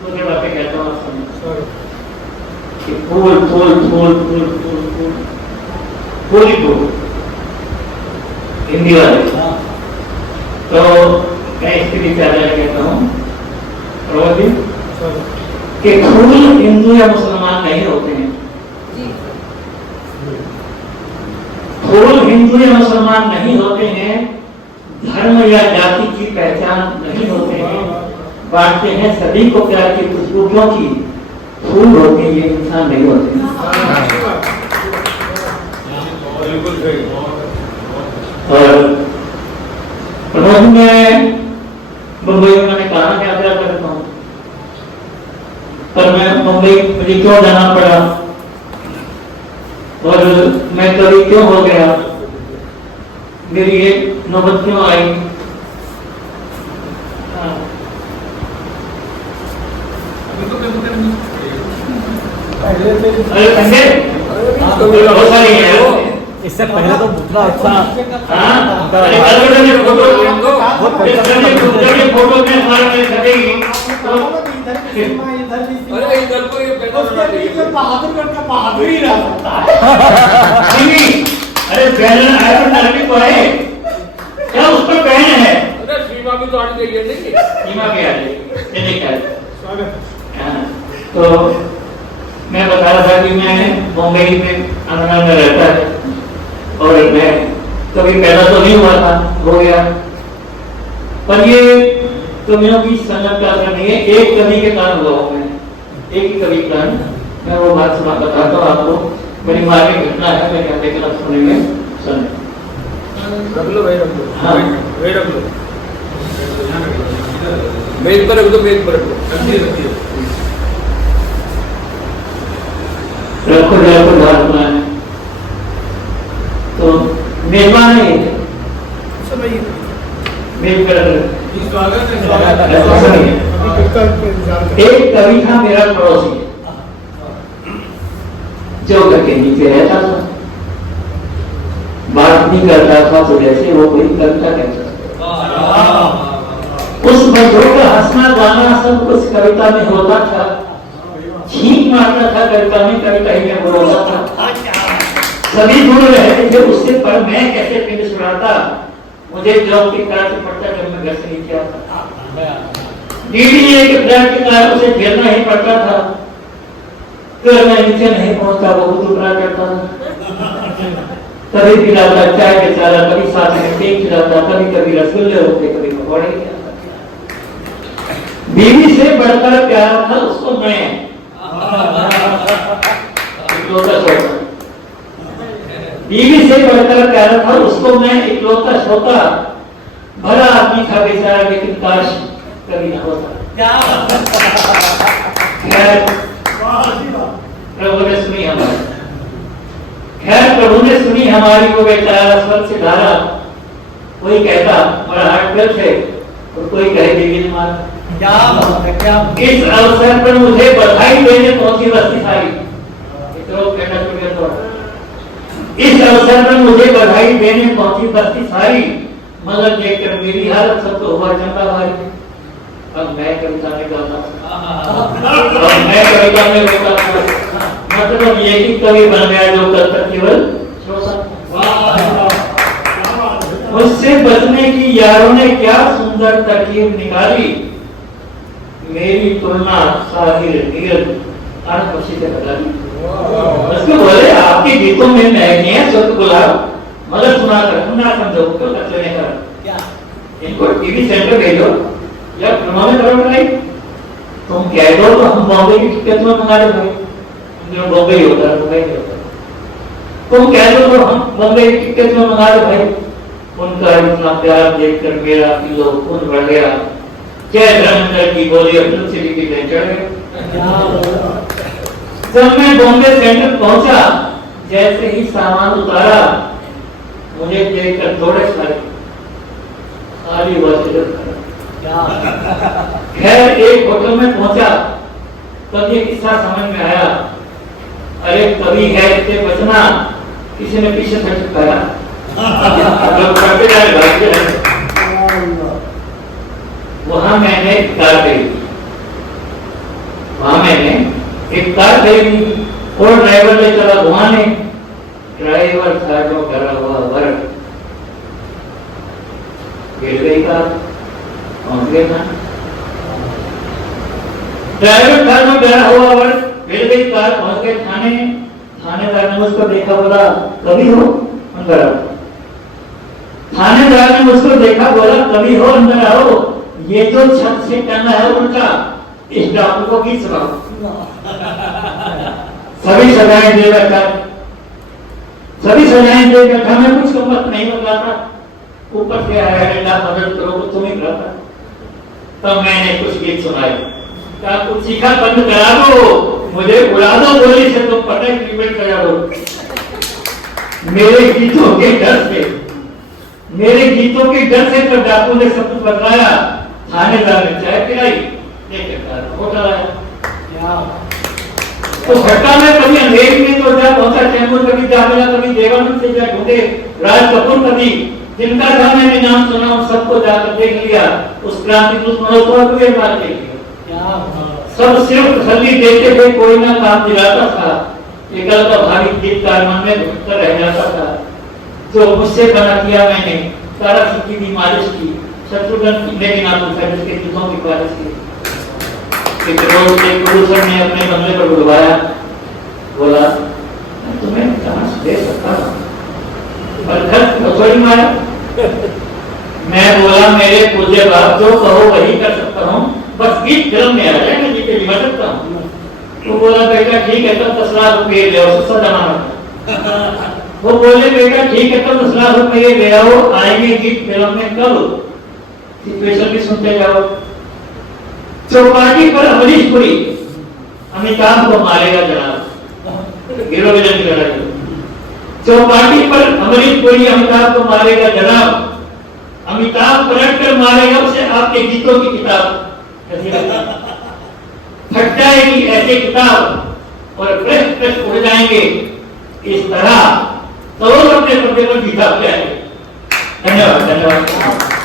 तो क्या बातें कहता हूँ आप समझ कि फूल फूल फूल फूल फूल फूल फूल ही फूल हिंदी वाले। तो मैं इसके लिए क्या कहता हूँ कि फूल हिंदू या मुसलमान नहीं होते हैं। फूल हिंदू या मुसलमान नहीं होते हैं, धर्म या जाति की पहचान नहीं होते हैं, बांटते हैं सभी को प्यार की खुशबू, क्योंकि फूल होते ये इंसान नहीं होते। और प्रमोद में मुंबई में मैंने कहा यात्रा करता हूँ, पर मैं मुंबई मुझे क्यों जाना पड़ा और मैं कभी क्यों हो गया, मेरी एक नौबत क्यों आई। अरे संजय बहुत सारी है, इससे पहले तो मुद्रा अच्छा फोटो में बहादुर ही रहा सकता है। अरे बहन आयरन को है क्या, उस पर बहन है। सीमा भी तो आ गई है, सीमा भी आ गई। तो मैं बता रहा था कि मैं मुंबई में अंगना में रहता है और मैं कभी पैदा तो नहीं हुआ था, हो गया, पर ये कवियों की संगत का असर नहीं है। एक कवि के कारण हुआ हूँ मैं, एक ही कवि के कारण। मैं वो बात सुना बताता हूँ आपको, मेरी मार्मिक घटना है, मैं कहते कि आप सुनेंगे। सुन रख लो भाई, रख लो। हाँ भाई रख लो, मेज पर रख दो, मेज पर रख दो, रखिए। रखो जाको भारत में तो मेहमान है मेज पर एक कवि था मेरा पड़ोसी, जो घर के नीचे रहता था, बात नहीं करता था, तो जैसे वो कोई कविता कहता था। उस बंधु का हंसना गाना सब कुछ कविता में होता था, छींक मारता था कविता में, कविता ही में बोलता था। सभी दूर रहते थे उससे, पर मैं कैसे पिंड सुनाता, मुझे जॉब के कारण से पड़ता जब मैं घर से नीचे आता। डीडी एक ब्रांड के कारण उसे झेलना ही पड़ता था, फिर मैं नीचे नहीं पहुंचता, वो दुबरा करता था। कभी पिलाता चाय बेचारा, कभी साथ में केक खिलाता, कभी कभी रसगुल्ले होते, कभी पकौड़े खिलाता। बीवी से बढ़कर प्यार था उसको मैं, बीवी से बढ़कर प्यार था उसको मैं, इकलौता छोटा भला आदमी था बेचारा, लेकिन काश कभी ना होता। खैर प्रभु ने सुनी हमारी, खैर प्रभु ने सुनी हमारी, वो बेचारा स्वर्ग से धारा। कोई कहता बड़ा हार्ट है और कोई कहे देवी ने मारा। इस अवसर पर मुझे बधाई देने पहुंची बस्ती सारी। इस अवसर पर मुझे बधाई देने पहुंची बस्ती सारी, मगर देखकर मेरी हालत सब तो हुआ चंदा भारी। अब मैं कविता में गाता, अब मैं कविता में गाता, मतलब ये कि कवि बन गया जो कल तक केवल मुझसे बचने की यारों ने क्या सुंदर तरकीब निकाली, मेरी तुलना साहिर नीरज अनपक्षी से बता दी। उसको बोले आपके गीतों में महकनी है स्वर्ग गुलाब, मगर सुना कर सुना समझो क्यों करते नहीं कर, इनको टीवी सेंटर भेजो या फिल्मों में करो भाई, तुम कह दो तो हम बॉम्बे की टिकट में मंगा दो भाई, जो बॉम्बे ही होता है मुंबई नहीं होता, तुम कह दो तो हम बॉम्बे की टिकट में मंगा दो भाई। उनका इतना प्यार देखकर मेरा किलो खून बढ़ गया, जय धर्मेंद्र की बोली अब्दुल सिटी की ट्रेन चढ़ गई। जब मैं बॉम्बे सेंटर पहुंचा, जैसे ही सामान उतारा, मुझे देखकर थोड़े खाली हुआ। खैर एक होटल में पहुंचा, तब ये किस्सा समझ में आया। अरे कभी है इससे बचना, किसी ने पीछे से चिपकाया। वहां मैंने कार गई, गिर गई कार, पहुंच गए था। ड्राइवर कार में बैठा हुआ और गिर गई कार, पहुंच गए थाने। थानेदार ने उसको देखा, बोला कभी हो अंदर आओ। थानेदार ने मुझको देखा, बोला कभी हो अंदर आओ, ये जो छत से टना है उल्टा, इस डाकू को खींच रहा हूं। सभी सजाएं दे बैठा, सभी सजाएं दे बैठा, मैं कुछ मत नहीं बन रहा था। ऊपर से आया अल्लाह मदद करो तो तुम ही रहा था। तब मैंने कुछ गीत सुनाए, क्या कुछ सीखा बंद करा दो, मुझे बुला दो गोली से, तुम पता क्रिकेट करा दो। मेरे गीतों के डर से, मेरे गीतों के डर से तो डाकू ने सब कुछ बताया। थानेदार ने चाय पिलाई, होटल आया। तो घटना में कभी अंधेरी में तो जा पहुंचा चैम्बूर, कभी जामिला, कभी देवानंद से जा ढूंढे, राज कपूर, कभी जिनका था मैंने नाम सुना उन सबको जाकर देख लिया। उस क्रांति दुश्मनों को भी बात देख लिया। सब सिर्फ तसल्ली देते थे, कोई ना काम दिलाता था। एकल का भारी गीतकार मन में घुटता रह जाता था। जो मुझसे बना किया मैंने, सारा सिक्की की मालिश की, शत्रुघ्न लेकिन आप जिसके गीतों की बारिश की। एक रोज एक पुरुष ने अपने बंगले पर बुलवाया, बोला तुम्हें कहां से दे सकता हूं, और घर रसोई में आया। मैं बोला मेरे पूज्य बाप जो कहो वही कर सकता हूँ, बस गीत फिल्म में आ जाए, मैं जी के लिखा सकता हूँ। तो बोला बेटा ठीक है, तब 10 लाख रुपये ले आओ, सस्ता जमाना। वो बोले बेटा ठीक है, तब 10 लाख रुपये ले आओ, आएंगे गीत फिल्म में कब, सिचुएशन भी सुनते जाओ। चौपाटी पर अमरीशपुरी अमिताभ को मारेगा जनाब, हीरो विलन की लड़ाई। चौपाटी पर अमरीशपुरी अमिताभ को मारेगा जनाब, अमिताभ पलट कर मारेगा उसे आपके गीतों की किताब। फट जाएगी ऐसे किताब और फ्रेश उड़ जाएंगे इस तरह, तो अपने पर्दे पर गीता जाएंगे। धन्यवाद, धन्यवाद।